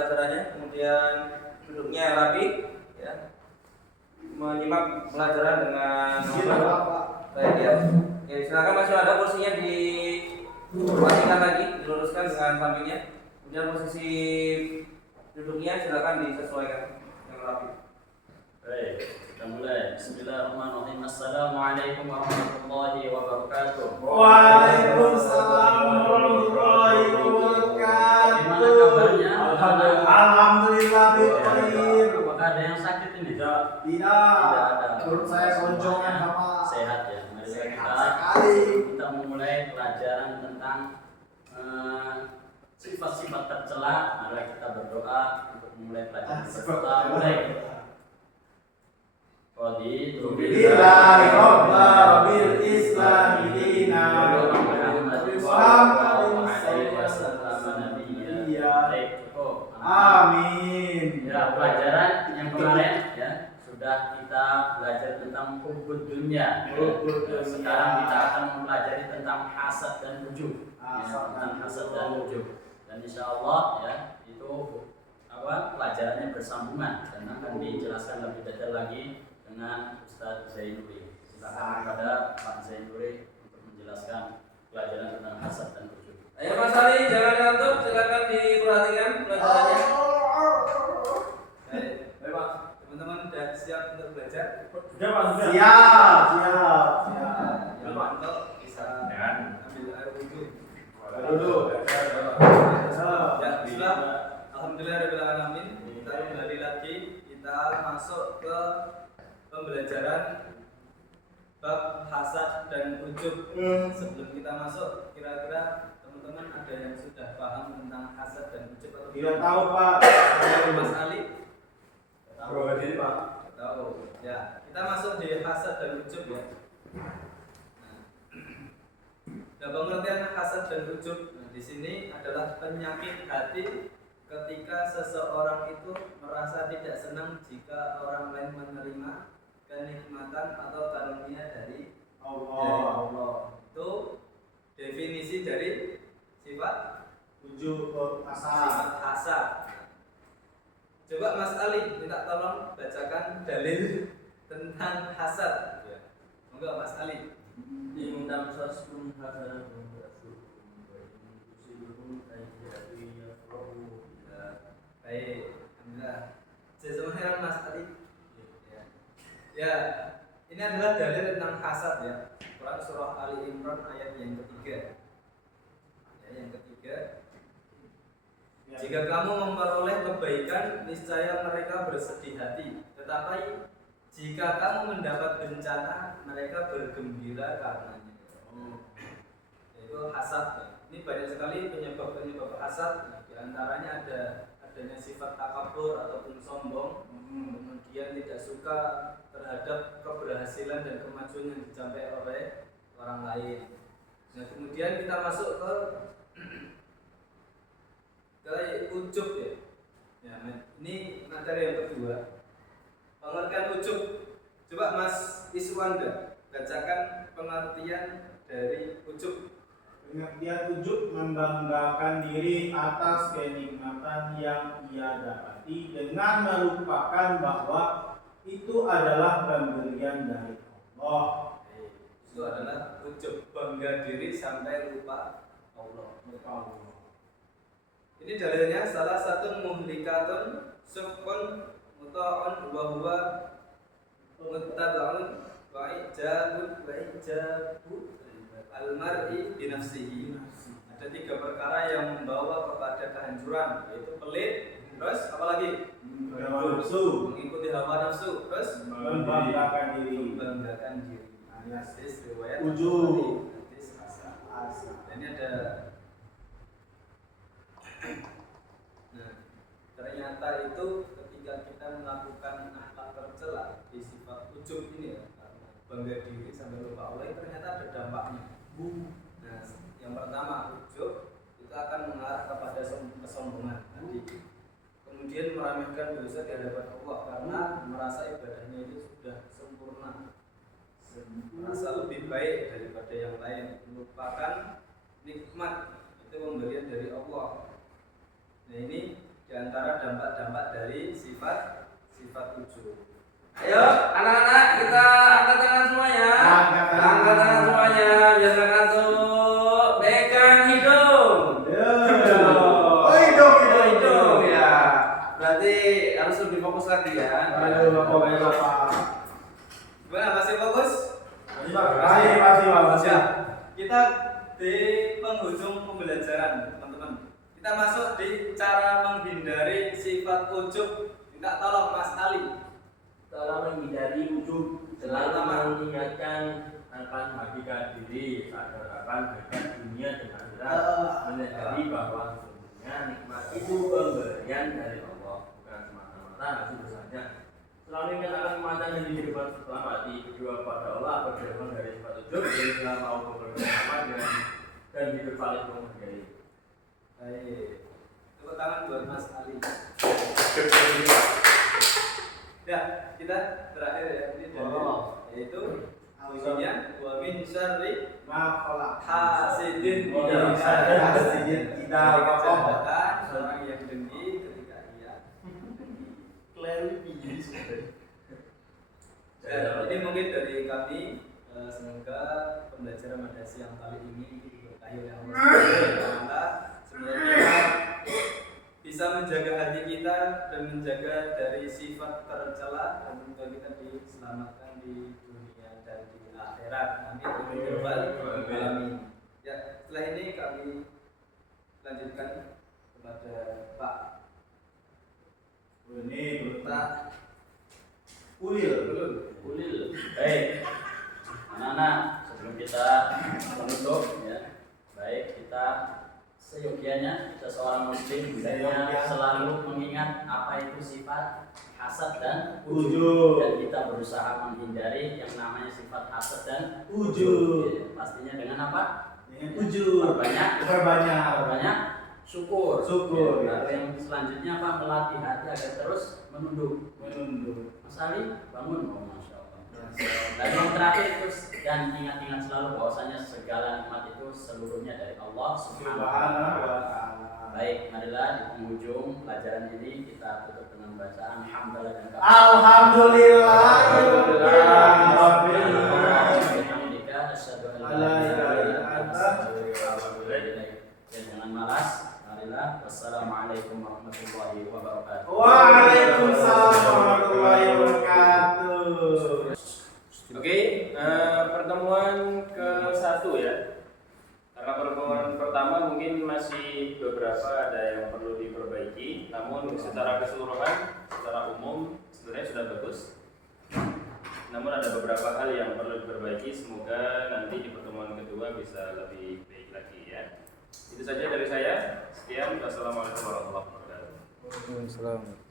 pembelajarannya, kemudian duduknya rapi, ya. Menyimak pelajaran dengan baik ya. Oke, silakan masih ada kursinya dipastikan lagi, diluruskan dengan sampingnya. Kemudian posisi duduknya silakan disesuaikan yang rapi. Baik, kita mulai. Bismillahirrahmanirrahim. Assalamualaikum warahmatullahi wabarakatuh. Waalaikumsalam warahmatullahi wabarakatuh. Gimana kabarnya? Alhamdulillah baik. Apakah ada yang sakit ini? Tidak. Tidak ada. Menurut saya konjongan sama sehat ya. Mari sehat sekali. kita memulai pelajaran tentang sifat-sifat tercela. Mari kita berdoa untuk memulai pelajaran kita. Mulai. Raditu billahi robba bil islami dina amin. Ya, pelajaran yang kemarin ya sudah kita belajar tentang hubud dunia. Sekarang kita akan mempelajari tentang hasad dan ujub. Tentang hasad dan ujub. Dan insya Allah ya itu pelajarannya bersambungan dan akan dijelaskan lebih detail lagi dengan Ustaz Zainuri. Silakan kepada Pak Zainuri untuk menjelaskan pelajaran tentang hasad dan ujub. Ayo Mas Ali, jangan ngantuk, silakan diperhatikan pelajarannya. Baik Pak, teman-teman sudah siap untuk belajar? Sudah Pak, siap. Yang mantap bisa ambil air wudhu. Duduk. Ya, bismillah. Alhamdulillahirabbil alamin. Kita kembali lagi, kita masuk ke pembelajaran bab hasad dan ujub. Sebelum kita masuk, kira-kira teman-teman ada yang sudah paham tentang hasad dan ujub atau Tidak tahu Pak. Mas Ali? Tahu Pak. Tahu. Ya, kita masuk di hasad dan ujub ya. Nah, pengertian hasad dan ujub di sini adalah penyakit hati ketika seseorang itu merasa tidak senang jika orang lain menerima kenikmatan atau karunia dari Allah. Itu definisi dari sifat Ujub sifat hasad. Coba Mas Ali minta tolong bacakan dalil tentang hasad. Monggo Mas Ali. Indam saskum hasanatun tasukum wa in tusibuhum sayyi'atun yafrahu. Baik, alhamdulillah. Jazakallahu khairan Mas Ali. Ya, ini adalah dalil tentang hasad ya. Quran surah Ali Imran ayat yang ketiga. Ya, yang ketiga. Jika kamu memperoleh kebaikan, niscaya mereka bersedih hati. Tetapi jika kamu mendapat bencana, mereka bergembira karenanya. Itu hasad. Ini banyak sekali penyebab-penyebab hasad. Nah, di antaranya adanya sifat takabur ataupun sombong, kemudian tidak suka terhadap keberhasilan dan kemajuan yang dicapai oleh orang lain. Nah, kemudian kita masuk ke ujub ya. Ya, ini materi yang kedua. Pengertian ujub. Coba Mas Iswanda bacakan pengertian dari ujub. Pengertian ujub membanggakan diri atas kenikmatan yang ia dapati dengan melupakan bahwa itu adalah pemberian dari Allah. Itu adalah ujub, bangga diri sampai lupa Allah. Ini dalilnya salah satu muhlikatun sufun muta'un wa huwa muttaba'un wa ijabu al-mar'i binafsihi. Ada tiga perkara yang membawa kepada kehancuran, yaitu pelit, terus apa lagi? Mengikuti hawa nafsu, terus membanggakan diri. Hadis riwayat Ujub. hadis hasan. Ini ada. Nah, ternyata itu ketika kita melakukan akhlak tercela di sifat ujub ini ya, bangga diri sampai lupa Allah, ternyata ada dampaknya. Nah, yang pertama ujub itu akan mengarah kepada kesombongan tadi. Kemudian meremehkan dosa di hadapan Allah karena merasa ibadahnya itu sudah sempurna, merasa lebih baik daripada yang lain, melupakan nikmat itu pemberian dari Allah. Nah, ini di antara dampak-dampak dari sifat ujub. Ayo anak-anak kita angkat tangan semuanya. Angkat tangan. Angkat tangan semuanya. Biasa ngantuk. Pegang hidung. Oh, hidung. Hidung ya. Berarti harus lebih fokus lagi ya. Aduh, Bapak. Gimana, masih fokus? Masih. Siap. Kita di penghujung pembelajaran, teman-teman. Kita masuk di cara menghindari sifat ujub. Minta tolong Mas Ali. Dalam menghindari ujub, selalu mengingatkan akan hakikat diri, sadar akan hakikat dunia dan akhirat, menyadari bahwa sesungguhnya nikmat itu pemberian dari Allah, bukan semata-mata hasil dosanya. Selalu ingat akan kematian yang di kehidupan setelah mati, berdoa pada Allah, berdoa dari sifat ujub, jadi dalam mau bersama dan hidup valid menghargai. Baik. Tepuk tangan buat Mas Ali. Ya, kita terakhir ya, ini yaitu auzubillahi wa min syarri hasidin Tidak kejahatan orang yang dengki ketika ia. Ini mungkin dari kami, semoga pembelajaran pada siang kali ini diberkahi oleh Allah Subhanahu wa Ta'ala. Semoga kita bisa menjaga hati kita dan menjaga dari sifat tercela, dan semoga kita diselamatkan di dunia dan di akhirat. Amin ya rabbal alamin. Ya, setelah ini kami lanjutkan kepada Pak Pak Ulil. Baik, anak-anak, sebelum kita menutup ya, baik kita seyogianya kita seorang muslim hendaknya selalu mengingat apa itu sifat hasad dan ujub. dan kita berusaha menghindari yang namanya sifat hasad dan Ujub. Ya, pastinya dengan apa? Dengan ujub. Perbanyak syukur. Ya. Lalu yang selanjutnya apa? Melatih hati agar terus menunduk. Mas Ali bangun, oh masya Allah. Dan yang terakhir itu dan ingat-ingat selalu bahwasanya segala nikmat itu seluruhnya dari Allah Subhanahu wa Ta'ala. Baik, marilah di penghujung pelajaran ini kita tutup dengan bacaan hamdalah dan Alhamdulillah. Dan jangan malas. Marilah. Wassalamualaikum warahmatullahi wabarakatuh. Waalaikumsalam warahmatullahi wabarakatuh. Oke, pertemuan ke-1 ya. Karena pertemuan pertama mungkin masih beberapa ada yang perlu diperbaiki, namun secara keseluruhan, secara umum sebenarnya sudah bagus. Namun ada beberapa hal yang perlu diperbaiki. Semoga nanti di pertemuan kedua bisa lebih baik lagi ya. Itu saja dari saya. Sekian. Wassalamualaikum warahmatullahi wabarakatuh. Waalaikumsalam.